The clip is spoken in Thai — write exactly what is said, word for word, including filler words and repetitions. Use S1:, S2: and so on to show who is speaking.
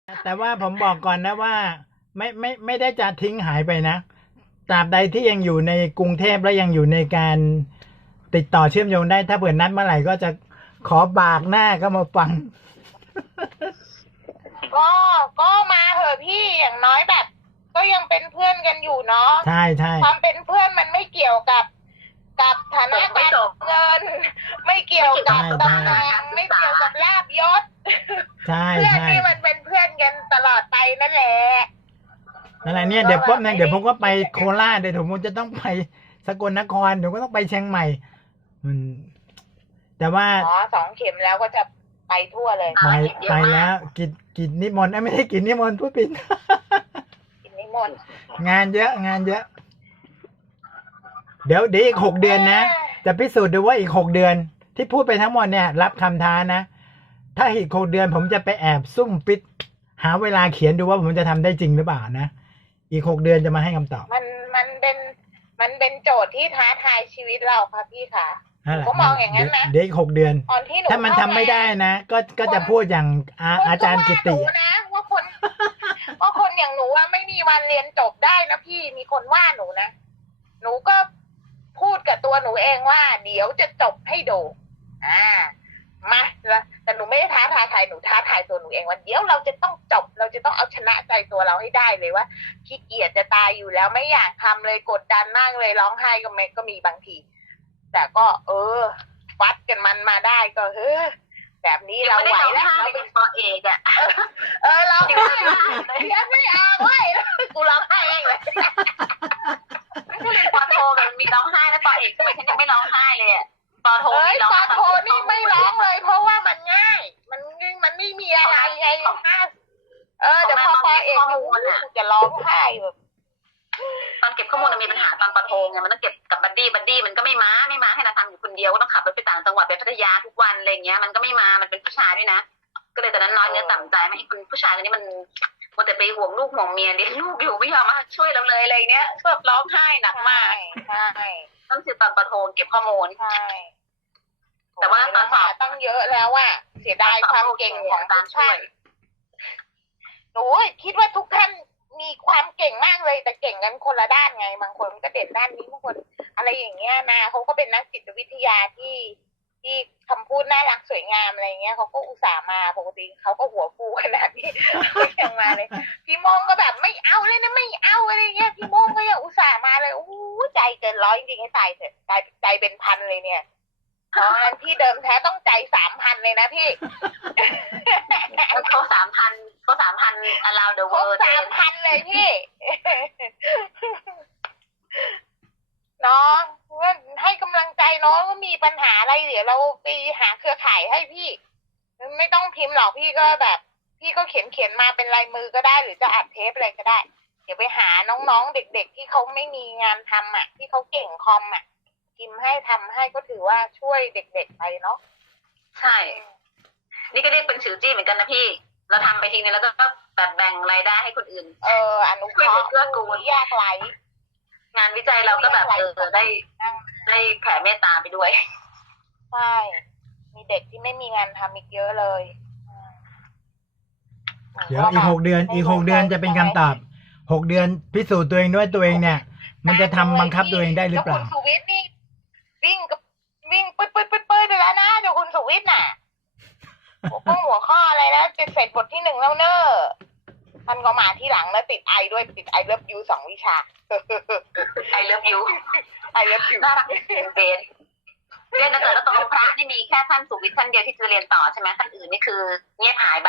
S1: แต่ว่าผมบอกก่อนนะว่า ไม่ไม่ไม่ได้จะทิ้งหายไปนะตราบใดที่ยังอยู่ในกรุงเทพและยังอยู่ในการติดต่อเชื่อมโยงได้ถ้าเปิดนัดเมื่อไหร่ก็จะขอบากหน้าก็มาฟัง
S2: ก็ก็มาเถอะพี่อย่างน้อยแบบ ก็ยังเป็นเพื่อนกันอยู่เนาะ
S1: ใช่ใช่
S2: ความเป็นเพื่อนมันไม่เกี่ยวกับ กับฐานะการเงิน ไม่เกี่ยวกับตำแหน่งไม่เกี่ยวกับลาภยศ
S1: ใช่
S2: เพื่อน
S1: ใช่
S2: นี่มันเป็นเพื่อนกันตลอดไปนั่นแหละ
S1: นั่นแหละเนี่ยเดี๋ยวปุ๊บเนี่ยเดี๋ยวผมก็ไปโคราชเดี๋ยวผมจะต้องไปสกลนครเดี๋ยวก็ต้องไปเชียงใหม่มันแต่ว่า
S2: อ๋อสองเข็มแล้วก็จะไปทั่วเลย
S1: ไปไปแล้วกิจกิจนิมนต์เอ้ยไม่ใช่กิจนิมนต์พูดผิด
S2: กินนิมนต์
S1: งานเยอะงานเยอะ เดี๋ยวเดี๋ยวอีกหกเดือนนะจะพิสูจน์ดูว่าอีกหกเดือน ที่พูดไปทั้งหมดเนี่ย รับคำท้านะ ถ้าอีกหกเดือนผมจะไปแอบซุ่มปิด หาเวลาเขียนดูว่าผมจะทำได้จริงหรือเปล่านะอีกหกเดือนจะมาให้คำตอบ
S2: มันมันเป็นมันเป็นโจทย์ที่ท้าทายชีวิตเราค่ะพี่ค่ะ
S1: นั่นแหละ
S2: ผมมองอย่างนั้นนะ
S1: เดี๋ยวอีกหกเดือน
S2: ตอนที่หนู
S1: ถ้ามันทำไม่ได้นะก็ก็จะพูดอย่างอาอาจารย์กิติ
S2: คนก็ว่าหนูนะว่าคน ว่าคนอย่างหนูว่าไม่มีวันเรียนจบได้นะพี่มีคนว่าหนูนะหนูก็พูดกับตัวหนูเองว่า เดี๋ยวจะจบให้ดูอ่ามาแล้วแต่หนูไม่ได้ท้าทายใครหนูท้าทายตัวหนูเองว่าเดี๋ยวเราจะต้องจบเราจะต้องเอาชนะใจตัวเราให้ได้เลยว่าขี้เกียจจะตายอยู่แล้วไม่อยากทำเลยกดดันมากเลยร้องไห้ก็ไม่ก็มีบางที แต่ก็ เออฟัดกันมันมาได้ก็เฮ้ยแบบนี้เราไหวแล้วเราเป็นปอเอกอ่ะเออเราไม่เรียนไม่เอาเว้ยกูร้องไห้เองเลย
S3: ไม่ใช่เรียนปอโทกันมีร้องไห้แล้วปอเอกทำไมฉันยังไม่ร้องไห้เลยอ่ะปอโท
S2: เอ้ย
S3: มีร้อง
S2: ปอ
S3: ไห้
S2: โทนี่ไม่ร้องเลย เพราะว่ามันง่าย มันมันไม่มีอะไรไงเออเดี๋ยวพอปอเอกกูจะร้องไห้แบบ
S3: ตอนเก็บข้อมูลมันมีปัญหาตอนปอโทไงมันต้องเก็บกับบัดดี้บัดดี้มันก็ไม่มาไม่มาให้นาทำอยู่คนเดียวก็ต้องขับรถไปต่างจังหวัดไปพัทยาทุกวันอะไรเงี้ยมันก็ไม่มามันเป็นผู้ชายด้วยนะก็เลยตอนนั้นน้อยเนื้อต่ำใจไม่ให้คนผู้ชายคนนี้มันมัวแต่ไปห่วงลูกห่วงเมียเลี้ยงลูกอยู่ไม่ยอมมาช่วยเราเลยอะไรเนี้ยชอบร้องไห้หนักมาก
S2: ใช่
S3: ต้องคือตอนปอโทเก็บข้อมูล
S2: ใช่
S3: แต่ว่าตอนสอบ
S2: ตั้งเยอะแล้วอะเสียดายความเก่งของทุกท่านหนูคิดว่าทุกท่านมีความเก่งมากเลยแต่เก่งกันคนละด้านไงบางคนก็เด่นด้านนี้บางคนอะไรอย่างเงี้ยนะเขาก็เป็นนักจิตวิทยาที่ที่คำพูดน่ารักสวยงามอะไรเงี้ยเขาก็อุตส่าห์มาปกติเขาก็หัวฟูขนาดนี้ ยังมาเลยพี่โมงก็แบบไม่เอาเลยนะไม่เอาอะไรเงี้ยพี่โมงก็ยังอุตส่าห์มาเลยอู้ใจเกินร้อยจริงๆให้ตายเถอะใจใจเป็นพันเลยเนี่ยเพราะอันที่เดิมแท้ต้องใจสามพันเลยนะพี่
S3: เขาสามพันเขาสามพัน around the
S2: ครบ
S3: world
S2: สามพันเลยพี่ น้องให้กำลังใจน้องก็มีปัญหาอะไรเดี๋ยวเราไปหาเครือข่ายให้พี่ ไม่ต้องพิมพ์หรอกพี่ก็แบบ พี่ก็เขียนเขียนมาเป็นลายมือก็ได้หรือจะอัดเทปอะไรก็ได้ เดี๋ยวไปหาน้องๆเด็กๆที่เขาไม่มีงานทำอ่ะ ที่เขาเก่งคอมอ่ะพิมพ์ให้ทำให้ก็ถือว่าช่วยเด็กๆไปเนาะ
S3: ใช่ นี่ก็เรียกเป็นชื่อจี้เหมือนกันนะพี่ เราทำไปทีนึงแล้วก็แบบแบ่งรายได้ให้คนอื่น
S2: เอออนุเคราะห์ผู้ยากไร้
S3: งานวิจัยเราก็แบบเออได้ได้แผ่เมตตาไปด้วย
S2: ใช่มีเด็กที่ไม่มีงานทำอีกเยอะเลย
S1: เดี๋ยวอีกหกเดือน อีกหกเดือนจะเป็นคำตอบหกเดือนพิสูจน์ตัวเองด้วยตัวเองเนี่ย มันจะทำบังคับตัวเองได้หรือเปล่า
S2: แล้วคุณสุวิทย์นี่วิ่งกับวิ่งปื๊ดปื๊ดปื๊ดปื๊ดไปแล้วนะเดี๋ยวคุณสุวิทย์น่ะหัวข้อหัวข้ออะไรแล้วจะเสร็จบทที่หนึ่งแล้วเนอะท่านก็มาที่หลังแล้วติดไอด้วยติดไอเลิฟยูสองวิชา
S3: I love you
S2: ไอเลิฟยู
S3: น่ารักเบนเรียนแต่แล้วตกลงพระนี่มีแค่ท่านสุวิทย์ท่านเดียวที่จะเรียนต่อใช่ไหมท่านอื่นนี่คือเงียบหาย